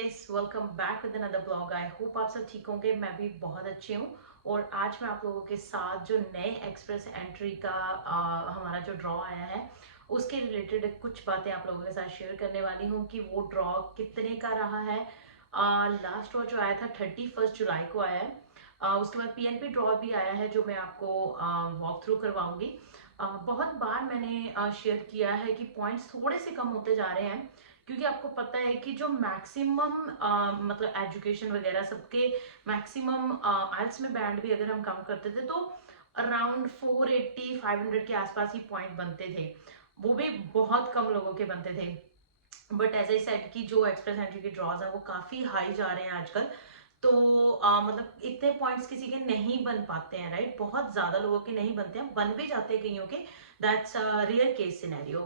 Guys, welcome back with another blog. I hope आप सब ठीक होंगे। मैं भी बहुत अच्छी हूँ। और आज मैं आप लोगों के साथ जो नए एक्सप्रेस एंट्री का हमारा जो ड्रॉ आया है उसके रिलेटेड कुछ बातें आप लोगों के साथ शेयर करने वाली हूँ कि वो ड्रॉ कितने का रहा है। लास्ट ड्रॉ जो आया था 31 जुलाई को आया है। उसके बाद पीएनपी ड्रॉ भी आया है जो मैं आपको वॉक थ्रू करवाऊंगी। बहुत बार मैंने शेयर किया है कि पॉइंट्स थोड़े से कम होते जा रहे हैं, क्योंकि आपको पता है कि जो मैक्सिमम मतलब एजुकेशन वगैरह सबके मैक्सिमम आइल्स में बैंड भी अगर हम कम करते थे तो अराउंड 480-500 के आसपास ही पॉइंट बनते थे। वो भी बहुत कम लोगों के बनते थे। बट एज आई सेड कि जो एक्सप्रेस एंट्री के ड्रॉज है वो काफी हाई जा रहे हैं आजकल। तो मतलब इतने पॉइंट्स किसी के नहीं बन पाते हैं, राइट। बहुत ज्यादा लोगों के नहीं बनते हैं, बन भी जाते हैं कईयों के। That's real case scenario.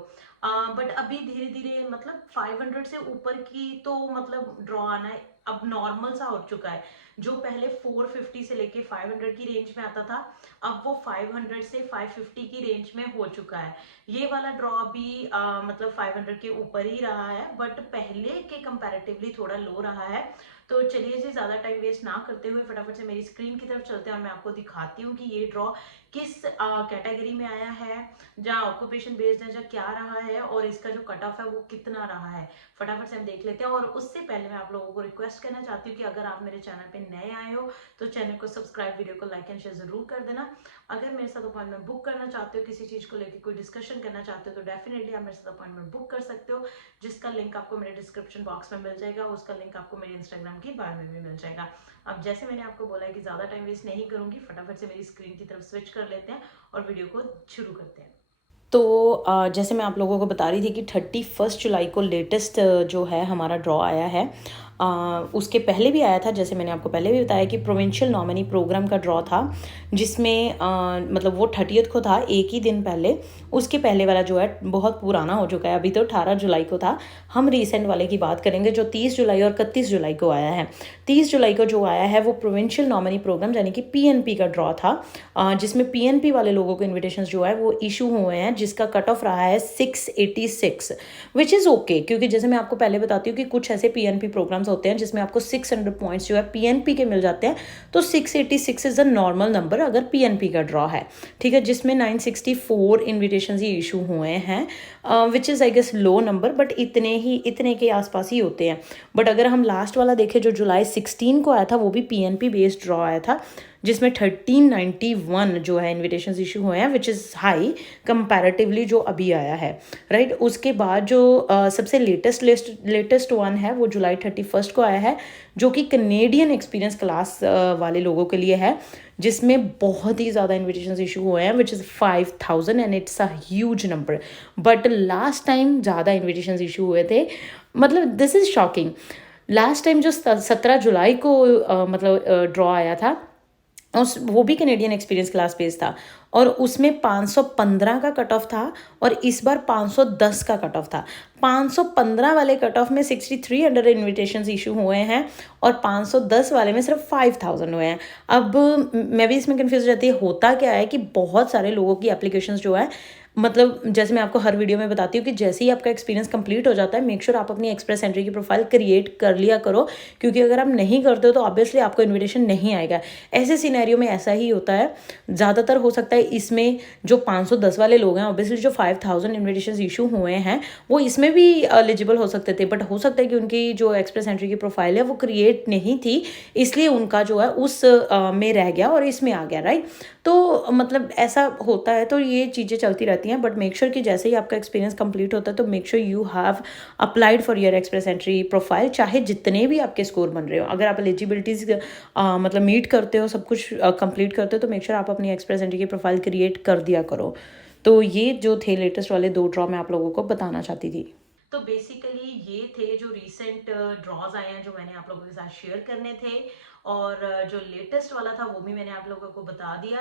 But अभी धीरे धीरे मतलब 500 से ऊपर की तो मतलब ड्रॉ आना अब नॉर्मल सा हो चुका है। जो पहले 450 से लेके 500 की रेंज में आता था, अब वो 500 से 550 की रेंज में हो चुका है। ये वाला ड्रॉ भी मतलब 500 के ऊपर ही रहा है, बट पहले के कंपैरेटिवली थोड़ा लो रहा है। तो चलिए जी, ज्यादा टाइम वेस्ट ना करते हुए फटाफट से मेरी स्क्रीन की तरफ चलते हैं और मैं आपको दिखाती हूँ कि ये ड्रॉ किस कैटेगरी में आया है, जहाँ ऑक्यूपेशन बेस्ड है, जहाँ क्या रहा है और इसका जो कट ऑफ है वो कितना रहा है। फटाफट से हम देख लेते हैं। और उससे पहले मैं आप लोगों को रिक्वेस्ट करना चाहती हूँ कि अगर आप मेरे चैनल पे नए आए हो तो चैनल को सब्सक्राइब, वीडियो को लाइक एंड शेयर जरूर कर देना। अगर मेरे साथ अपॉइंटमेंट बुक करना चाहते हो, किसी चीज को लेकर कोई डिस्कशन करना चाहते हो, तो डेफिनेटली आप मेरे साथ अपॉइंटमेंट बुक कर सकते हो, जिसका लिंक आपको मेरे डिस्क्रिप्शन बॉक्स में मिल जाएगा। उसका लिंक आपको मेरे इंस्टाग्राम की बायो में भी मिल जाएगा। अब जैसे मैंने आपको बोला है कि ज्यादा टाइम वेस्ट नहीं करूंगी, फटाफट से मेरी स्क्रीन की तरफ स्विच कर लेते हैं और वीडियो को शुरू करते हैं। तो जैसे मैं आप लोगों को बता रही थी कि 31 जुलाई को लेटेस्ट जो है हमारा ड्रॉ आया है। उसके पहले भी आया था, जैसे मैंने आपको पहले भी बताया कि प्रोविंशियल नॉमिनी प्रोग्राम का ड्रॉ था, जिसमें मतलब वो 30th को था, एक ही दिन पहले। उसके पहले वाला जो है बहुत पुराना हो चुका है, अभी तो 18 जुलाई को था। हम रिसेंट वाले की बात करेंगे जो 30 जुलाई और 31 जुलाई को आया है। 30 जुलाई को जो आया है वो प्रोविंशियल नॉमिनी प्रोग्राम यानी कि पीएनपी का ड्रॉ था, जिसमें पीएनपी वाले लोगों को इन्विटेशन जो है वो इशू हुए हैं, जिसका कट ऑफ रहा है 686, विच इज़ ओके। क्योंकि जैसे मैं आपको पहले बताती हूँ कि कुछ ऐसे पीएनपी प्रोग्राम्स होते हैं जिसमें आपको 600 पॉइंट्स जो है पीएनपी के मिल जाते हैं। तो 686 इज़ अ नॉर्मल नंबर अगर पीएनपी का ड्रॉ है, ठीक है। जिसमें 964 इन्विटेशन ही इशू हुए हैं, which is I guess low number, but इतने के आसपास ही होते हैं। बट अगर हम लास्ट वाला देखें जो जुलाई 16 को आया था, वो भी पीएनपी बेस्ड ड्रॉ आया था, जिसमें 1391 जो है इन्विटेशन इशू हुए हैं, विच इज़ हाई कंपैरेटिवली जो अभी आया है, राइट। उसके बाद जो सबसे लेटेस्ट वन है वो जुलाई 31 को आया है, जो कि कनेडियन एक्सपीरियंस क्लास वाले लोगों के लिए है, जिसमें बहुत ही ज़्यादा इन्विटेशन इशू हुए हैं, which is 5000 and it's a huge number. But last time ज़्यादा इन्विटेशन इशू हुए थे, मतलब this is shocking. Last time जो 17 जुलाई को मतलब ड्रॉ आया था, वो भी कैनेडियन एक्सपीरियंस क्लास बेस था, और उसमें 515 का कट ऑफ था, और इस बार 510 का कट ऑफ था। 515 वाले कट ऑफ में 6300 इन्विटेशन इशू हुए हैं, और 510 वाले में सिर्फ 5000 हुए हैं। अब मैं भी इसमें कन्फ्यूज रहती है, होता क्या है कि बहुत सारे लोगों की एप्लीकेशंस जो है, मतलब जैसे मैं आपको हर वीडियो में बताती हूँ कि जैसे ही आपका एक्सपीरियंस कंप्लीट हो जाता है, मेक श्योर आप अपनी एक्सप्रेस एंट्री की प्रोफाइल क्रिएट कर लिया करो, क्योंकि अगर आप नहीं करते हो तो ऑब्वियसली आपको इन्विटेशन नहीं आएगा। ऐसे सिनेरियो में ऐसा ही होता है ज़्यादातर। हो सकता है इसमें जो 510 वाले लोग हैं, ऑब्वियसली जो 5000 इन्विटेशन इशू हुए हैं वो इसमें भी एलिजिबल हो सकते थे, बट हो सकता है कि उनकी जो एक्सप्रेस एंट्री की प्रोफाइल है वो क्रिएट नहीं थी, इसलिए उनका जो है उस में रह गया और इसमें आ गया, राइट। तो मतलब ऐसा होता है, तो ये चीज़ें चलती रहती हैं। बट मेक श्योर कि जैसे ही आपका एक्सपीरियंस कंप्लीट होता है तो make sure you have applied for your express entry profile, चाहे जितने भी आपके स्कोर बन रहे हो। अगर आप एलिजिबिलिटीज मतलब मीट करते हो, सब कुछ कंप्लीट करते हो, तो मेक श्योर आप अपनी एक्सप्रेस एंट्री की प्रोफाइल क्रिएट कर दिया करो। तो ये जो थे लेटेस्ट वाले 2 ड्रॉ मैं आप लोगों को बताना चाहती थी। तो बेसिकली ये थे जो रीसेंट ड्रॉज आए हैं, जो मैंने आप लोगों के साथ शेयर करने थे। और जो लेटेस्ट वाला था वो भी मैंने आप लोगों को बता दिया।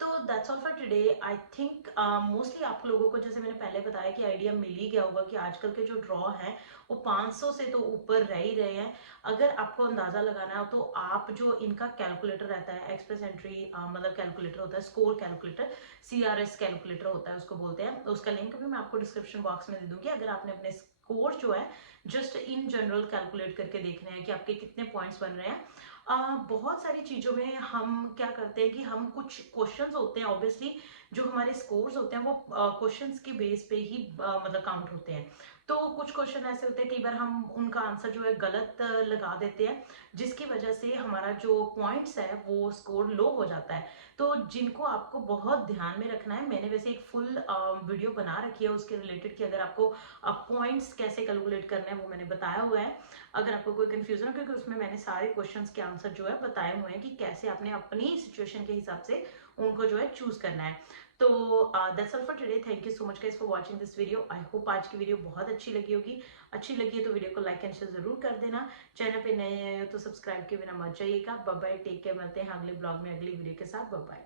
तो that's all for today. I think mostly आप लोगों को, जैसे मैंने पहले बताया, कि आइडिया मिल ही गया होगा कि आजकल के जो ड्रॉ हैं वो 500 से तो ऊपर रह ही रहे हैं। अगर आपको अंदाजा लगाना हो तो आप जो इनका कैलकुलेटर रहता है, एक्सप्रेस एंट्री मतलब कैलकुलेटर होता है, स्कोर कैलकुलेटर, CRS कैलकुलेटर होता है उसको बोलते हैं, तो उसका लिंक भी मैं आपको डिस्क्रिप्शन बॉक्स में दे दूंगी। अगर आपने अपने स्कोर जो है जस्ट इन जनरल कैलकुलेट करके देखने हैं कि आपके कितने पॉइंट्स बन रहे हैं। बहुत सारी चीज़ों में हम क्या करते हैं कि हम कुछ क्वेश्चंस होते हैं ऑब्वियसली, जो हमारे स्कोर्स होते हैं वो क्वेश्चंस के बेस पे ही मतलब काउंट होते हैं। तो कुछ क्वेश्चन ऐसे होते हैं कई बार हम उनका आंसर जो है गलत लगा देते हैं, जिसकी वजह से हमारा जो पॉइंट्स है वो स्कोर लो हो जाता है। तो जिनको आपको बहुत ध्यान में रखना है, मैंने वैसे एक फुल वीडियो बना रखी है उसके रिलेटेड कि अगर आपको पॉइंट्स कैसे कैलकुलेट करने हैं वो मैंने बताया हुआ है। अगर आपको कोई कंफ्यूजन हो, क्योंकि उसमें मैंने सारे क्वेश्चंस के आंसर जो है बताए हुए हैं कि कैसे आपने अपनी सिचुएशन के हिसाब से उनको जो है चूज करना है। तो that's all for today. Thank you so much guys for watching this video. I hope आज की वीडियो बहुत अच्छी लगी होगी। अच्छी लगी है तो वीडियो को लाइक एंड शेयर जरूर कर देना। चैनल पे नए आए हो तो सब्सक्राइब के बिना मत जाइएगा। बाय बाय, टेक केयर, मिलते हैं अगले ब्लॉग में अगली वीडियो के साथ। Bye bye.